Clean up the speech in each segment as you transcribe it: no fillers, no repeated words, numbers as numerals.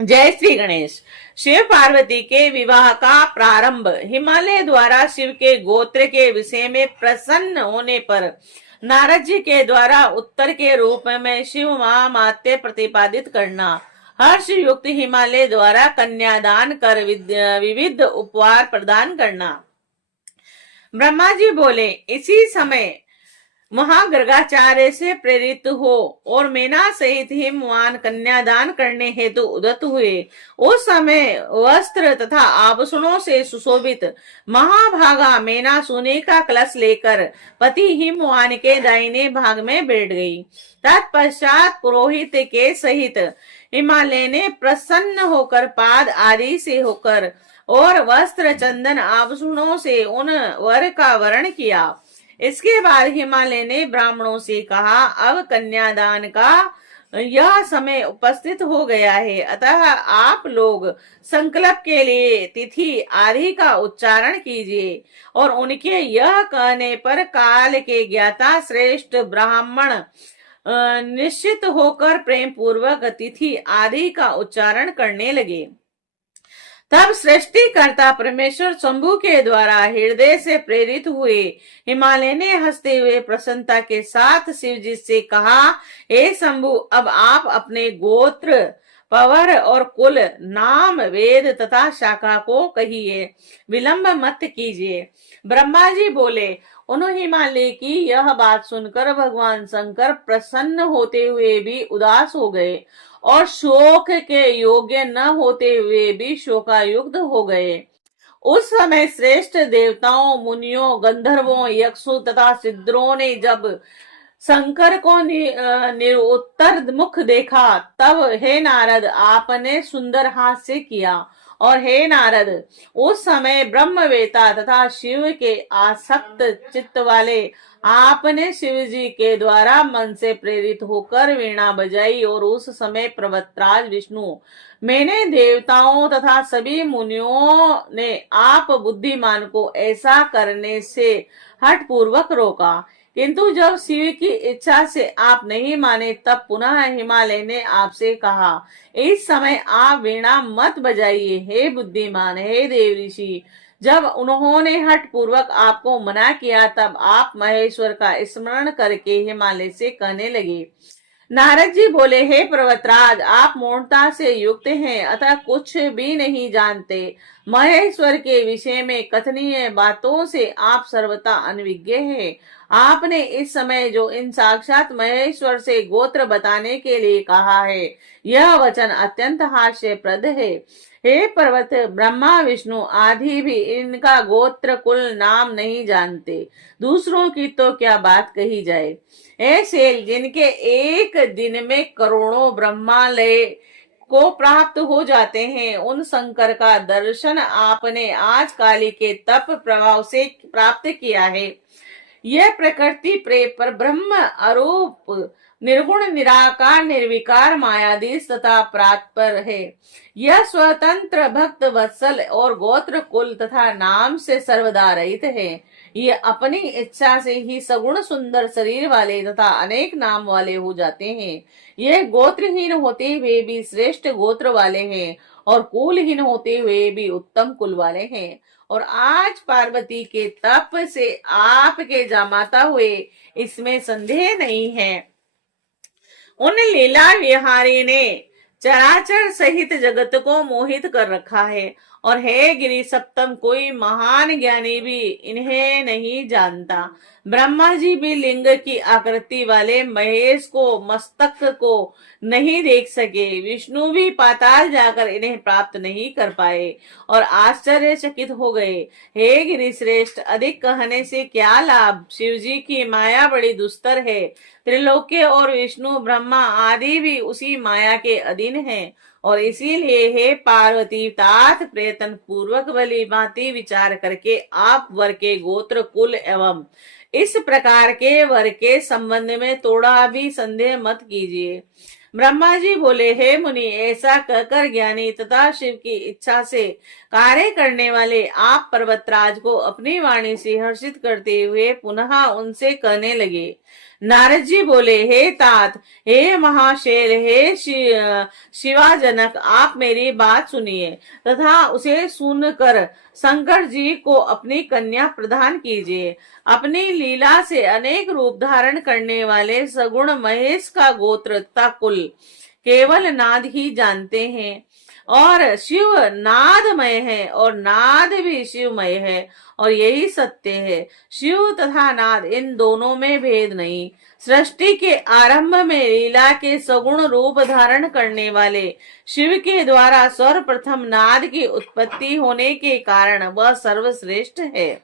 जय श्री गणेश। शिव पार्वती के विवाह का प्रारंभ। हिमालय द्वारा शिव के गोत्र के विषय में प्रसन्न होने पर नारद जी के द्वारा उत्तर के रूप में शिव महामात्य प्रतिपादित करना। हर्ष युक्त हिमालय द्वारा कन्यादान कर विविध उपहार प्रदान करना। ब्रह्मा जी बोले, इसी समय महागर्गाचार्य से प्रेरित हो और मेना सहित हिमवान कन्यादान करने हेतु उदत हुए। उस समय वस्त्र तथा आभूषणों से सुशोभित महाभागा मेना सोने का कलश लेकर पति हिमवान के दाहिने भाग में बैठ गई। तत्पश्चात पुरोहित के सहित हिमालय ने प्रसन्न होकर पाद आदि से होकर और वस्त्र चंदन आभूषणों से उन वर का वर्ण किया। इसके बाद हिमालय ने ब्राह्मणों से कहा, अब कन्यादान का यह समय उपस्थित हो गया है, अतः आप लोग संकल्प के लिए तिथि आदि का उच्चारण कीजिए। और उनके यह कहने पर काल के ज्ञाता श्रेष्ठ ब्राह्मण निश्चित होकर प्रेम पूर्वक तिथि आदि का उच्चारण करने लगे। तब सृष्टिकर्ता परमेश्वर शंभु के द्वारा हृदय से प्रेरित हुए। हिमालय ने हंसते हुए प्रसन्नता के साथ शिव जी से कहा, हे शंभु, अब आप अपने गोत्र, पवर और कुल, नाम, वेद तथा शाखा को कहिए, विलंब मत कीजिए। ब्रह्मा जी बोले, उन्होंने हिमालय की यह बात सुनकर भगवान शंकर प्रसन्न होते हुए भी उदास हो गए और शोक के योग्य न होते हुए भी शोकायुक्त हो गए। उस समय श्रेष्ठ देवताओं, मुनियों, गंधर्वों, यक्षों तथा सिद्धों ने जब शंकर को निरुत्तर मुख देखा, तब हे नारद, आपने सुंदर हास्य किया। और हे नारद, उस समय ब्रह्मवेता तथा शिव के आसक्त चित्त वाले आपने शिव जी के द्वारा मन से प्रेरित होकर वीणा बजाई। और उस समय पर्वतराज विष्णु, मैंने देवताओं तथा सभी मुनियों ने आप बुद्धिमान को ऐसा करने से हठ पूर्वक रोका, किंतु जब शिव की इच्छा से आप नहीं माने, तब पुनः हिमालय ने आपसे कहा, इस समय आप वीणा मत बजाइए। हे बुद्धिमान, हे देव ऋषि, जब उन्होंने हठ पूर्वक आपको मना किया, तब आप महेश्वर का स्मरण करके हिमालय से कहने लगे। नारद जी बोले, हे पर्वतराज, आप मूर्खता से युक्त हैं, अतः कुछ भी नहीं जानते। महेश्वर के विषय में कथनीय बातों से आप सर्वथा अनविज्ञ हैं। आपने इस समय जो इन साक्षात महेश्वर से गोत्र बताने के लिए कहा है, यह वचन अत्यंत हास्यप्रद है। हे पर्वत, ब्रह्मा विष्णु आदि भी इनका गोत्र कुल नाम नहीं जानते, दूसरों की तो क्या बात कही जाए। ऐसे जिनके एक दिन में करोड़ों ब्रह्मालय को प्राप्त हो जाते हैं, उन शंकर का दर्शन आपने आज काली के तप प्रभाव से प्राप्त किया है। यह प्रकृति पर ब्रह्म अरूप निर्गुण निराकार निर्विकार मायाधीश तथा प्रात्पर है। यह स्वतंत्र भक्त वत्सल और गोत्र कुल तथा नाम से सर्वदा रहित है। ये अपनी इच्छा से ही सगुण सुंदर शरीर वाले तथा अनेक नाम वाले हो जाते हैं। ये गोत्रहीन होते हुए भी श्रेष्ठ गोत्र वाले हैं और कुलहीन होते हुए भी उत्तम कुल वाले हैं। और आज पार्वती के तप से आपके जामाता हुए, इसमें संदेह नहीं है। उन लीला विहारी ने चराचर सहित जगत को मोहित कर रखा है। और हे गिरि सप्तम, कोई महान ज्ञानी भी इन्हें नहीं जानता। ब्रह्मा जी भी लिंग की आकृति वाले महेश को, मस्तक को नहीं देख सके। विष्णु भी पाताल जाकर इन्हें प्राप्त नहीं कर पाए और आश्चर्यचकित हो गए। हे गिरि श्रेष्ठ, अधिक कहने से क्या लाभ। शिव जी की माया बड़ी दुस्तर है। त्रिलोक्य और विष्णु, ब्रह्मा आदि भी उसी माया के अधीन हैं। और इसीलिए हे पार्वती, तात प्रयत्न पूर्वक भली भांति विचार करके आप वर के गोत्र कुल एवं इस प्रकार के वर के संबंध में थोड़ा भी संदेह मत कीजिए। ब्रह्मा जी बोले, हे मुनि, ऐसा कहकर ज्ञानी तथा शिव की इच्छा से कार्य करने वाले आप पर्वतराज को अपनी वाणी से हर्षित करते हुए पुनः उनसे कहने लगे। नारद जी बोले, हे तात, हे महाशैल, हे शिवाजनक, आप मेरी बात सुनिए तथा उसे सुनकर शंकर जी को अपनी कन्या प्रदान कीजिए। अपनी लीला से अनेक रूप धारण करने वाले सगुण महेश का गोत्र तथा कुल केवल नाद ही जानते हैं, और शिव नादमय है और नाद भी शिवमय है, और यही सत्य है। शिव तथा नाद, इन दोनों में भेद नहीं। सृष्टि के आरंभ में लीला के सगुण रूप धारण करने वाले शिव के द्वारा सर्वप्रथम नाद की उत्पत्ति होने के कारण वह सर्वश्रेष्ठ है।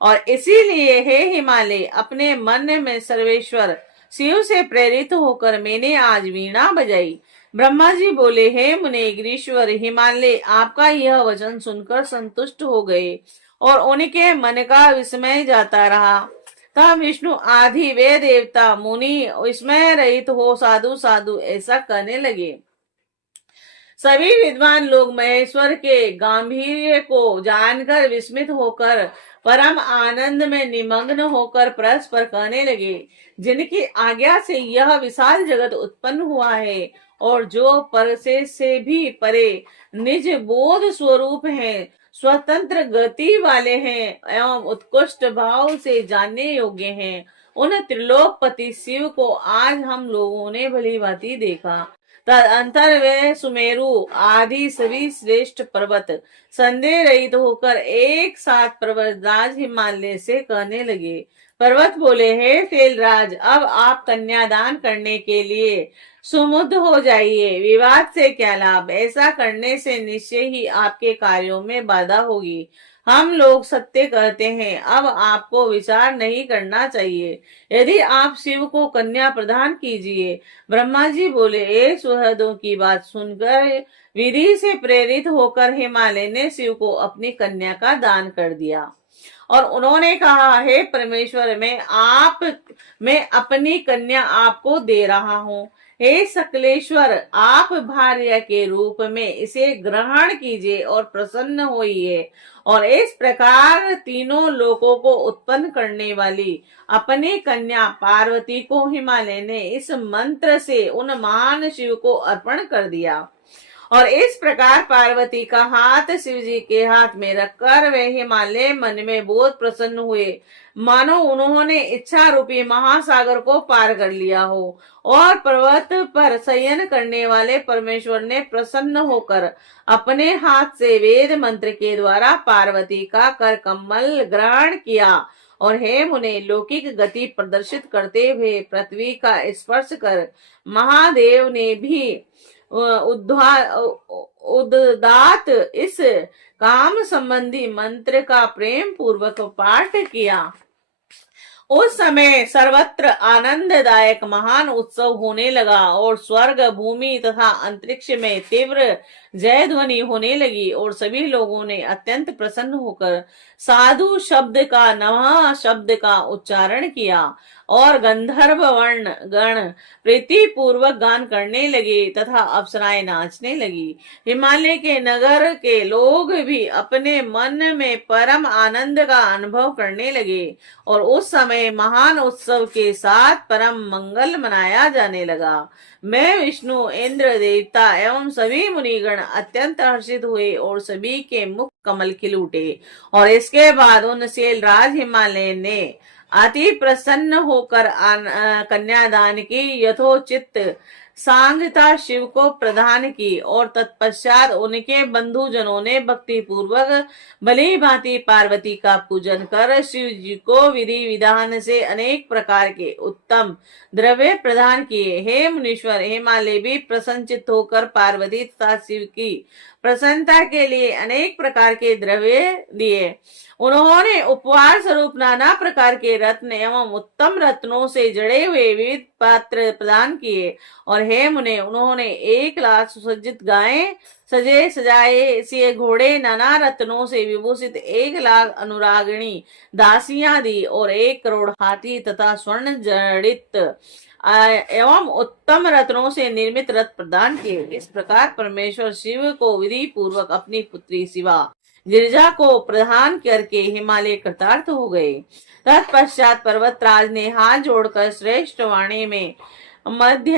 और इसीलिए हे हिमालय, अपने मन में सर्वेश्वर शिव से प्रेरित होकर मैंने आज वीणा बजाई। ब्रह्मा जी बोले, हे मुने गिरीश्वर हिमालय, आपका यह वचन सुनकर संतुष्ट हो गए और उनके मन का विस्मय जाता रहा। तब विष्णु आदि वे देवता मुनि विस्मय रहित हो साधु साधु ऐसा कहने लगे। सभी विद्वान लोग महेश्वर के गांभीर्य को जानकर विस्मित होकर परम आनंद में निमग्न होकर परस्पर कहने लगे, जिनकी आज्ञा से यह विशाल जगत उत्पन्न हुआ है और जो पर से भी परे निज बोध स्वरूप हैं, स्वतंत्र गति वाले हैं एवं उत्कृष्ट भाव से जानने योग्य हैं, उन त्रिलोकपति शिव को आज हम लोगों ने भली भांति देखा। तदंतर वे सुमेरु आदि सभी श्रेष्ठ पर्वत संदेह रहित होकर एक साथ पर्वतराज हिमालय से कहने लगे। पर्वत बोले, हे तेलराज, अब आप कन्यादान करने के लिए सुमुद्ध हो जाइए। विवाद से क्या लाभ, ऐसा करने से निश्चय ही आपके कार्यों में बाधा होगी। हम लोग सत्य कहते हैं, अब आपको विचार नहीं करना चाहिए। यदि आप शिव को कन्या प्रदान कीजिए। ब्रह्मा जी बोले, ए सुहृदों की बात सुनकर विधि से प्रेरित होकर हिमालय ने शिव को अपनी कन्या का दान कर दिया और उन्होंने कहा, हे परमेश्वर, मैं अपनी कन्या आपको दे रहा हूँ। हे सकलेश्वर, आप भार्या के रूप में इसे ग्रहण कीजिए और प्रसन्न होइए। और इस प्रकार तीनों लोकों को उत्पन्न करने वाली अपनी कन्या पार्वती को हिमालय ने इस मंत्र से उन महान शिव को अर्पण कर दिया। और इस प्रकार पार्वती का हाथ शिव जी के हाथ में रखकर वे हिमालय मन में बहुत प्रसन्न हुए, मानो उन्होंने इच्छा रूपी महासागर को पार कर लिया हो। और पर्वत पर शयन करने वाले परमेश्वर ने प्रसन्न होकर अपने हाथ से वेद मंत्र के द्वारा पार्वती का कर कमल ग्रहण किया। और हे मुने, लौकिक गति प्रदर्शित करते हुए पृथ्वी का स्पर्श कर महादेव ने भी उदात इस काम संबंधी मंत्र का प्रेम पूर्वक पाठ किया। उस समय सर्वत्र आनंददायक महान उत्सव होने लगा और स्वर्ग, भूमि तथा अंतरिक्ष में तीव्र जय ध्वनि होने लगी और सभी लोगों ने अत्यंत प्रसन्न होकर साधु शब्द का, नमः शब्द का उच्चारण किया और गंधर्व वर्ण गण प्रीति पूर्वक गान करने लगे तथा अप्सराएं नाचने लगी। हिमालय के नगर के लोग भी अपने मन में परम आनंद का अनुभव करने लगे और उस समय महान उत्सव के साथ परम मंगल मनाया जाने लगा। मैं विष्णु, इंद्र, देवता एवं सभी मुनिगण अत्यंत हर्षित हुए और सभी के मुख कमल खिल उठे। और इसके बाद उन शैलराज हिमालय ने अति प्रसन्न होकर कन्यादान की यथोचित सांगता शिव को प्रदान की और तत्पश्चात उनके बंधुजनों ने भक्ति पूर्वक भली भांति पार्वती का पूजन कर शिव जी को विधि विधान से अनेक प्रकार के उत्तम द्रव्य प्रदान किए। हे मुनीश्वर, हिमालय भी प्रसन्नचित्त होकर पार्वती तथा शिव की प्रसन्नता के लिए अनेक प्रकार के द्रव्य दिए। उन्होंने उपहार स्वरूप नाना प्रकार के रत्न एवं उत्तम रत्नों से जड़े हुए विविध पात्र प्रदान किए। और हे मुने, उन्होंने 1,00,000 सुसज्जित गायें, सजे सजाए से घोड़े, नाना रत्नों से विभूषित 1,00,000 अनुरागिणी दासियां दी और 1 करोड़ हाथी तथा स्वर्ण जड़ित एवं उत्तम रत्नों से निर्मित रथ प्रदान किए। इस प्रकार परमेश्वर शिव को विधि पूर्वक अपनी पुत्री शिवा गिरिजा को प्रदान करके हिमालय कृतार्थ हो गए। तत्पश्चात पर्वतराज ने हाथ जोड़कर श्रेष्ठ वाणी में मध्य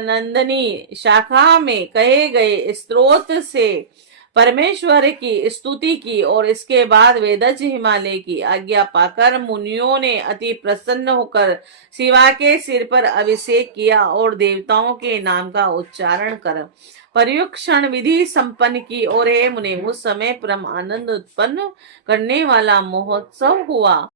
नंदनी शाखा में कहे गए स्त्रोत से परमेश्वर की स्तुति की और इसके बाद वेदज हिमालय की आज्ञा पाकर मुनियों ने अति प्रसन्न होकर शिवा के सिर पर अभिषेक किया और देवताओं के नाम का उच्चारण कर पर्युक्षण विधि संपन्न की। और हे मुने, उस समय परम आनंद उत्पन्न करने वाला महोत्सव हुआ।